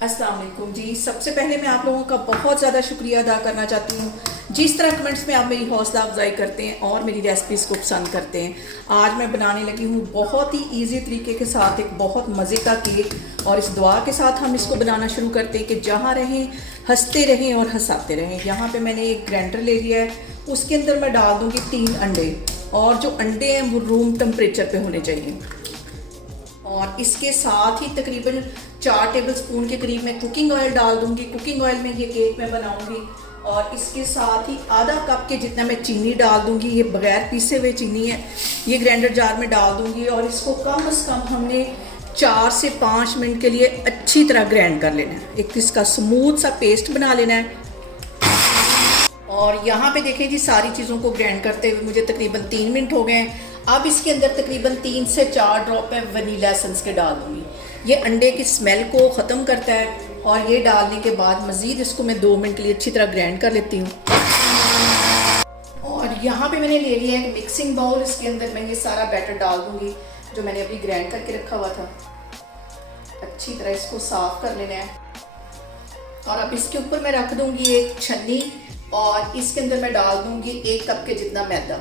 अस्सलाम वालेकुम जी। सबसे पहले मैं आप लोगों का बहुत ज़्यादा शुक्रिया अदा करना चाहती हूँ जिस तरह कमेंट्स में आप मेरी हौसला अफजाई करते हैं और मेरी रेसिपीज़ को पसंद करते हैं। आज मैं बनाने लगी हूँ बहुत ही इजी तरीके के साथ एक बहुत मज़े का केक, और इस दुआ के साथ हम इसको बनाना शुरू करते हैं कि जहाँ रहें हंसते रहें और हंसाते रहें। यहाँ पे मैंने एक ग्राइंडर ले लिया है, उसके अंदर मैं डाल दूँगी 3 अंडे, और जो अंडे हैं वो रूम टेम्परेचर पे होने चाहिए। और इसके साथ ही तकरीबन 4 टेबलस्पून के करीब मैं कुकिंग ऑयल डाल दूंगी। कुकिंग ऑयल में ये केक मैं बनाऊंगी। और इसके साथ ही आधा कप के जितना मैं चीनी डाल दूंगी। ये बगैर पीसे हुए चीनी है, ये ग्राइंडर जार में डाल दूंगी। और इसको कम से कम हमने 4 से 5 मिनट के लिए अच्छी तरह ग्राइंड कर लेना है, एक इसका स्मूथ सा पेस्ट बना लेना है। और यहाँ पे देखें जी, सारी चीज़ों को ग्राइंड करते हुए मुझे तकरीबन 3 मिनट हो गए हैं। अब इसके अंदर तकरीबन 3 से 4 ड्रॉप मैं वनीला एसेंस के डाल दूँगी। ये अंडे की स्मेल को ख़त्म करता है। और ये डालने के बाद मज़ीद इसको मैं 2 मिनट के लिए अच्छी तरह ग्राइंड कर लेती हूँ। और यहाँ पे मैंने ले लिया है एक मिक्सिंग बाउल, इसके अंदर मैं ये सारा बैटर डाल दूँगी जो मैंने अभी ग्राइंड करके रखा हुआ था। अच्छी तरह इसको साफ़ कर लेना है। और अब इसके ऊपर मैं रख दूँगी एक छन्नी, और इसके अंदर मैं डाल दूँगी 1 कप के जितना मैदा।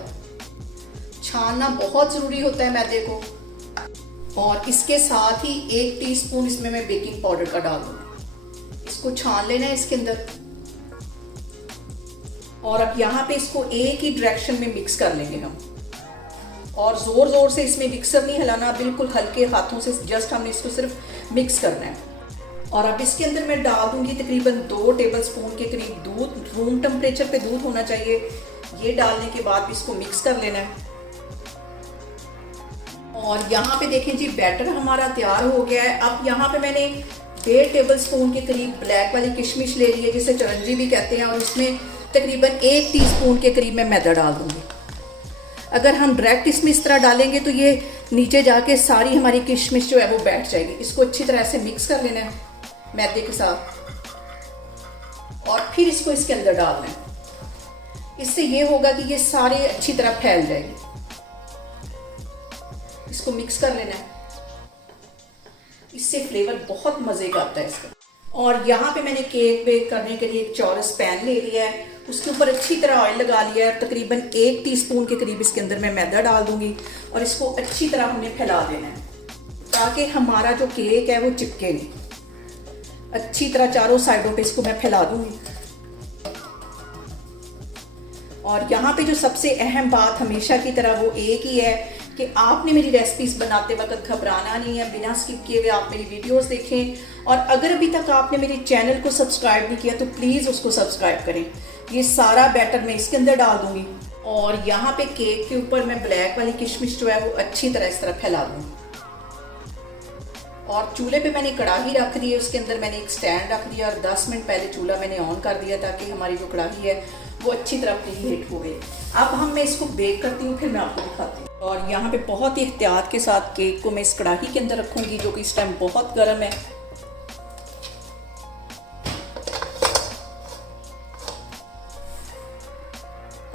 छानना बहुत ज़रूरी होता है मैदे को। और इसके साथ ही 1 टीस्पून इसमें मैं बेकिंग पाउडर का डाल दूँगी। इसको छान लेना है इसके अंदर। और अब यहाँ पे इसको एक ही डायरेक्शन में मिक्स कर लेंगे हम। और ज़ोर ज़ोर से इसमें मिक्सर नहीं हिलाना, बिल्कुल हल्के हाथों से जस्ट हमने इसको सिर्फ मिक्स करना है। और अब इसके अंदर मैं डाल दूंगी तकरीबन 2 टेबलस्पून के करीब दूध। रूम टेम्परेचर पे दूध होना चाहिए। ये डालने के बाद इसको मिक्स कर लेना है। और यहाँ पे देखें जी, बैटर हमारा तैयार हो गया है। अब यहाँ पे मैंने 1.5 टेबलस्पून के करीब ब्लैक वाली किशमिश ले ली है, जिसे चरंजी भी कहते हैं। और इसमें तकरीबन 1 टीस्पून के करीब मैं मैदा डाल दूंगी। अगर हम डायरेक्ट इसमें इस तरह डालेंगे तो ये नीचे जाके सारी हमारी किशमिश जो है वो बैठ जाएगी। इसको अच्छी तरह से मिक्स कर लेना है मैदे के साथ, और फिर इसको इसके अंदर डालना है। इससे ये होगा कि ये सारे अच्छी तरह फैल जाएगी। इसको मिक्स कर लेना है, इससे फ्लेवर बहुत मजे का आता है इसका। और यहाँ पे मैंने केक बेक करने के लिए एक चौरस पैन ले लिया है, उसके ऊपर अच्छी तरह ऑयल लगा लिया है। तकरीबन 1 टीस्पून के करीब इसके अंदर मैं मैदा डाल दूंगी, और इसको अच्छी तरह हमने फैला देना है ताकि हमारा जो केक है वो चिपके नहीं। अच्छी तरह चारों साइडों पे इसको मैं फैला दूंगी। और यहाँ पे जो सबसे अहम बात हमेशा की तरह वो एक ही है कि आपने मेरी रेसिपीज बनाते वक्त घबराना नहीं है। बिना स्किप किए हुए आप मेरी वीडियोस देखें। और अगर अभी तक आपने मेरे चैनल को सब्सक्राइब नहीं किया तो प्लीज़ उसको सब्सक्राइब करें। ये सारा बैटर मैं इसके अंदर डाल दूंगी। और यहाँ पे केक के ऊपर मैं ब्लैक वाली किशमिश जो है वो अच्छी तरह इस तरह फैला दूँगी। और चूल्हे पे मैंने कढ़ाई रख दी है, उसके अंदर मैंने एक स्टैंड रख दिया, और 10 मिनट पहले चूल्हा मैंने ऑन कर दिया ताकि हमारी जो कढ़ाई है वो अच्छी तरह प्री हीट हो गई। अब मैं इसको बेक करती हूँ, फिर मैं आपको दिखाती हूँ। और यहाँ पे बहुत ही एहतियात के साथ केक को मैं इस कढ़ाई के अंदर रखूँगी जो कि इस टाइम बहुत गर्म है।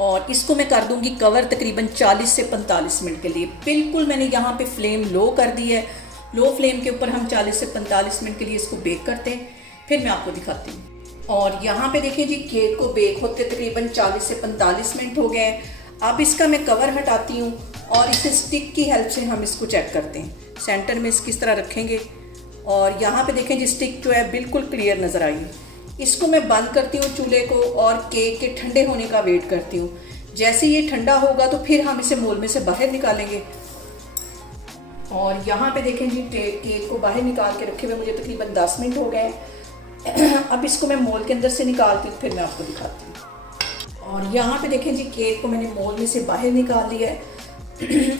और इसको मैं कर दूँगी कवर तकरीबन 40 से 45 मिनट के लिए। बिल्कुल मैंने यहाँ पे फ्लेम लो कर दी है। लो फ्लेम के ऊपर हम 40 से 45 मिनट के लिए इसको बेक करते हैं, फिर मैं आपको दिखाती हूँ। और यहाँ पे देखिए जी, केक को बेक होते तकरीबन 40 से 45 मिनट हो गए हैं। अब इसका मैं कवर हटाती हूँ, और इसे स्टिक की हेल्प से हम इसको चेक करते हैं। सेंटर में इसकी तरह रखेंगे, और यहाँ पे देखें जी, स्टिक जो है बिल्कुल क्लियर नज़र आई है। इसको मैं बंद करती हूँ चूल्हे को, और केक के ठंडे होने का वेट करती हूँ। जैसे ये ठंडा होगा तो फिर हम इसे मोल में से बाहर निकालेंगे। और यहाँ पे देखें जी, केक को बाहर निकाल के रखे हुए मुझे तकरीबन 10 मिनट हो गए। अब इसको मैं मोल के अंदर से निकालती हूँ, फिर मैं आपको दिखाती हूँ। और यहाँ पे देखें जी, केक को मैंने मोल में से बाहर निकाल लिया है।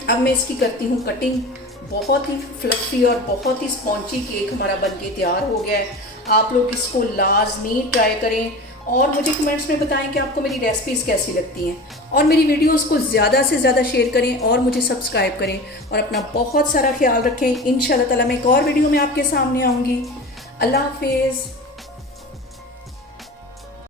अब मैं इसकी करती हूँ कटिंग। बहुत ही फ्लफी और बहुत ही स्पॉन्जी केक हमारा बनके तैयार हो गया है। आप लोग इसको लाजमी ट्राई करें, और मुझे कमेंट्स में बताएं कि आपको मेरी रेसिपीज़ कैसी लगती हैं। और मेरी वीडियोस को ज़्यादा से ज़्यादा शेयर करें, और मुझे सब्सक्राइब करें, और अपना बहुत सारा ख्याल रखें। इंशाल्लाह ताला मैं एक और वीडियो में आपके सामने आऊँगी। अल्लाह हाफिज़।